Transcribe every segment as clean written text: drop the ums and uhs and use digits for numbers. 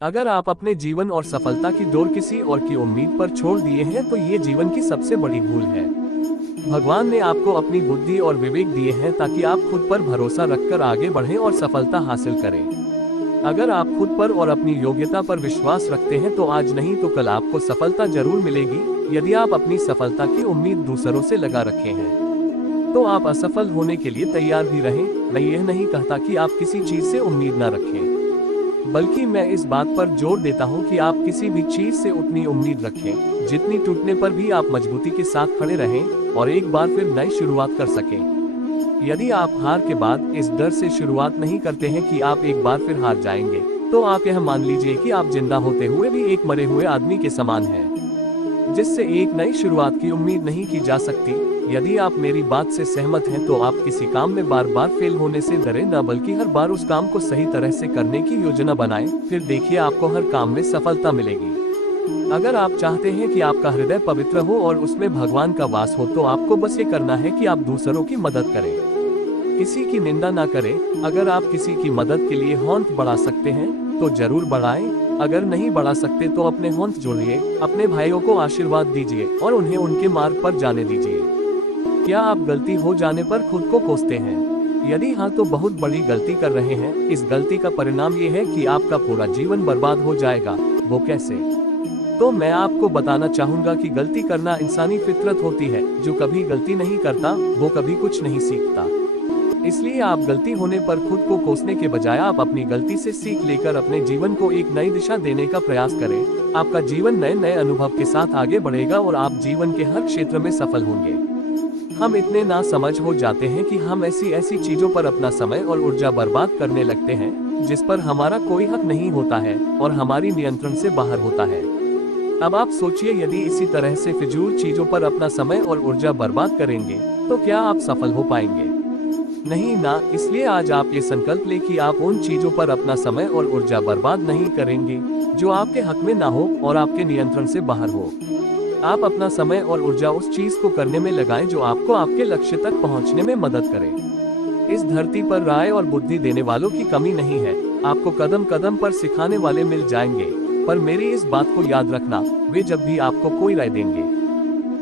अगर आप अपने जीवन और सफलता की दौड़ किसी और की उम्मीद पर छोड़ दिए हैं तो ये जीवन की सबसे बड़ी भूल है। भगवान ने आपको अपनी बुद्धि और विवेक दिए हैं ताकि आप खुद पर भरोसा रखकर आगे बढ़ें और सफलता हासिल करें। अगर आप खुद पर और अपनी योग्यता पर विश्वास रखते हैं तो आज नहीं तो कल आपको सफलता जरूर मिलेगी। यदि आप अपनी सफलता की उम्मीद दूसरों से लगा रखे हैं तो आप असफल होने के लिए तैयार भी रहें। मैं यह नहीं कहता कि आप किसी चीज से उम्मीद न रखें, बल्कि मैं इस बात पर जोर देता हूं कि आप किसी भी चीज से उतनी उम्मीद रखें जितनी टूटने पर भी आप मजबूती के साथ खड़े रहें और एक बार फिर नई शुरुआत कर सकें। यदि आप हार के बाद इस डर से शुरुआत नहीं करते हैं कि आप एक बार फिर हार जाएंगे, तो आप यह मान लीजिए कि आप जिंदा होते हुए भी एक मरे हुए आदमी के समान हैं, जिससे एक नई शुरुआत की उम्मीद नहीं की जा सकती। यदि आप मेरी बात से सहमत हैं तो आप किसी काम में बार बार फेल होने से डरे न, बल्कि हर बार उस काम को सही तरह से करने की योजना बनाएं। फिर देखिए आपको हर काम में सफलता मिलेगी। अगर आप चाहते हैं कि आपका हृदय पवित्र हो और उसमें भगवान का वास हो तो आपको बस ये करना है कि आप दूसरों की मदद करें, किसी की निंदा ना करें। अगर आप किसी की मदद के लिए होंठ बढ़ा सकते हैं तो जरूर बढ़ाएं। अगर नहीं बढ़ा सकते तो अपने होंठ जोड़िए, अपने भाइयों को आशीर्वाद दीजिए और उन्हें उनके मार्ग पर जाने दीजिए। क्या आप गलती हो जाने पर खुद को कोसते हैं? यदि हाँ तो बहुत बड़ी गलती कर रहे हैं। इस गलती का परिणाम ये है कि आपका पूरा जीवन बर्बाद हो जाएगा। वो कैसे? तो मैं आपको बताना चाहूंगा कि गलती करना इंसानी फितरत होती है। जो कभी गलती नहीं करता वो कभी कुछ नहीं सीखता। इसलिए आप गलती होने पर खुद को कोसने के बजाय आप अपनी गलती से सीख लेकर अपने जीवन को एक नई दिशा देने का प्रयास करें। आपका जीवन नए नए अनुभव के साथ आगे बढ़ेगा और आप जीवन के हर क्षेत्र में सफल होंगे। हम इतने नासमझ हो जाते हैं कि हम ऐसी चीजों पर अपना समय और ऊर्जा बर्बाद करने लगते हैं जिस पर हमारा कोई हक नहीं होता है और हमारी नियंत्रण से बाहर होता है। अब आप सोचिए, यदि इसी तरह से फिजूल चीजों पर अपना समय और ऊर्जा बर्बाद करेंगे तो क्या आप सफल हो पाएंगे? नहीं ना। इसलिए आज आप ये संकल्प लें कि आप उन चीजों पर अपना समय और ऊर्जा बर्बाद नहीं करेंगे जो आपके हक में ना हो और आपके नियंत्रण से बाहर हो। आप अपना समय और ऊर्जा उस चीज को करने में लगाएं जो आपको आपके लक्ष्य तक पहुंचने में मदद करे। इस धरती पर राय और बुद्धि देने वालों की कमी नहीं है। आपको कदम कदम पर सिखाने वाले मिल जाएंगे, पर मेरी इस बात को याद रखना, वे जब भी आपको कोई राय देंगे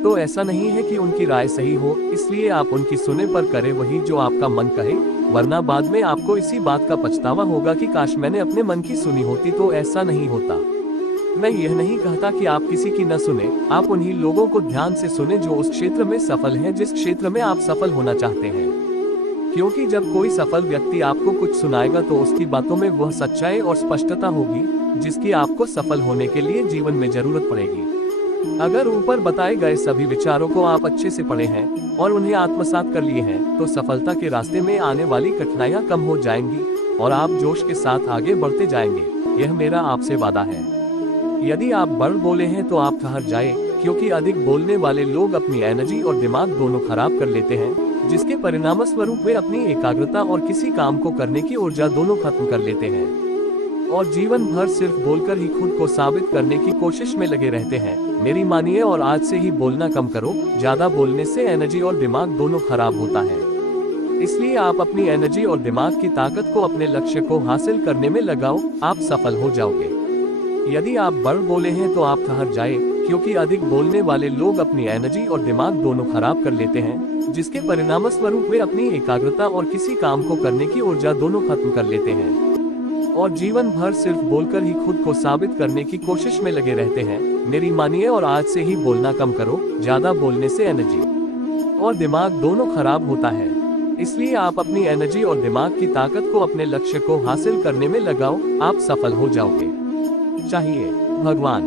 तो ऐसा नहीं है कि उनकी राय सही हो, इसलिए आप उनकी सुने पर करें वही जो आपका मन कहे, वरना बाद में आपको इसी बात का पछतावा होगा कि काश मैंने अपने मन की सुनी होती। तो ऐसा नहीं होता। मैं यह नहीं कहता कि आप किसी की न सुने, आप उन्हीं लोगों को ध्यान से सुने जो उस क्षेत्र में सफल हैं जिस क्षेत्र में आप सफल होना चाहते हैं। क्योंकि जब कोई सफल व्यक्ति आपको कुछ सुनाएगा तो उसकी बातों में वह सच्चाई और स्पष्टता होगी जिसकी आपको सफल होने के लिए जीवन में जरूरत पड़ेगी। अगर ऊपर बताए गए सभी विचारों को आप अच्छे से पढ़े हैं और उन्हें आत्मसात कर लिए हैं तो सफलता के रास्ते में आने वाली कठिनाइयां कम हो जाएंगी और आप जोश के साथ आगे बढ़ते जाएंगे। यह मेरा आपसे वादा है। यदि आप बढ़ बोले हैं तो आप ठहर जाए, क्योंकि अधिक बोलने वाले लोग अपनी एनर्जी और दिमाग दोनों खराब कर लेते हैं, जिसके परिणाम स्वरूप वे अपनी एकाग्रता और किसी काम को करने की ऊर्जा दोनों खत्म कर लेते हैं और जीवन भर सिर्फ बोलकर ही खुद को साबित करने की कोशिश में लगे रहते हैं। मेरी मानिए और आज से ही बोलना कम करो। ज्यादा बोलने से एनर्जी और दिमाग दोनों खराब होता है। इसलिए आप अपनी एनर्जी और दिमाग की ताकत को अपने लक्ष्य को हासिल करने में लगाओ, आप सफल हो जाओगे। यदि आप बढ़ बोले हैं तो आप ठहर जाए, क्योंकि अधिक बोलने वाले लोग अपनी एनर्जी और दिमाग दोनों खराब कर लेते हैं, जिसके परिणाम स्वरूप वे अपनी एकाग्रता और किसी काम को करने की ऊर्जा दोनों खत्म कर लेते हैं और जीवन भर सिर्फ बोलकर ही खुद को साबित करने की कोशिश में लगे रहते हैं। मेरी मानिए और आज से ही बोलना कम करो। ज्यादा बोलने से एनर्जी और दिमाग दोनों खराब होता है। इसलिए आप अपनी एनर्जी और दिमाग की ताकत को अपने लक्ष्य को हासिल करने में लगाओ, आप सफल हो जाओगे। चाहिए भगवान।